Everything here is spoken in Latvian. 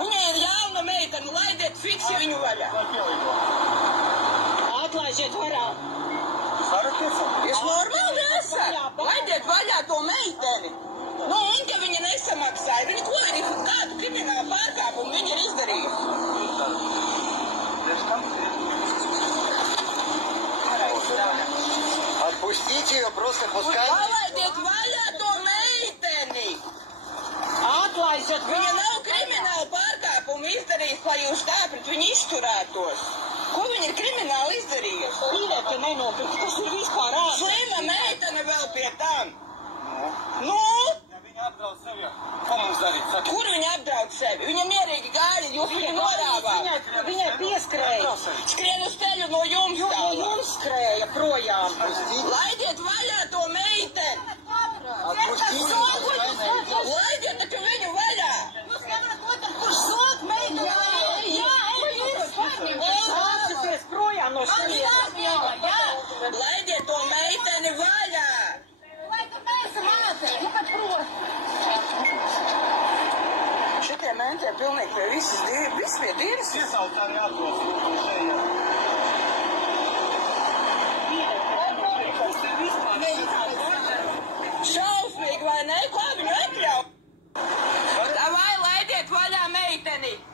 Viņai ir jauna meitene, laidiet fiksi viņu vaļā. Atlaižiet vaļā. Jūs normāli esat? Laidiet vaļā to meiteni. Nu, un ka viņa nesamaksāja. Viņa ko ir kādu kriminālu pārkāpumu viņa ir izdarījusi? Отпустите ее, просто пускай. Palaidiet vaļā to meiteni. Atlaižiet Viņa vaļā. nav kriminālu pārkāpumu izdarījusi, lai jūs tā pret viņu izturētos. Ko viņa ir krimināli izdarījusi? Biļeti nenopirkt, tas ir vispār ārā. Slima meitene vēl pie tam. Nu? Viņa apdraud sevi. Ko mums darīt? Kur viņa apdraud sevi? Viņa mierīgi gāja, jūs viņu norāvāt. Viņai pieskrēja. Skrien uz ceļu no jums No tālāk. jums skrēja projām. Laidiet vaļā to meiteni. Отпустите. Laidiet taču viņu vaļā. Atsieties projām no šeit. Laidiet to meiteni vaļā. Šitie menti ir pilnīgi pie visas pie dienas. Iesauc arī atdos.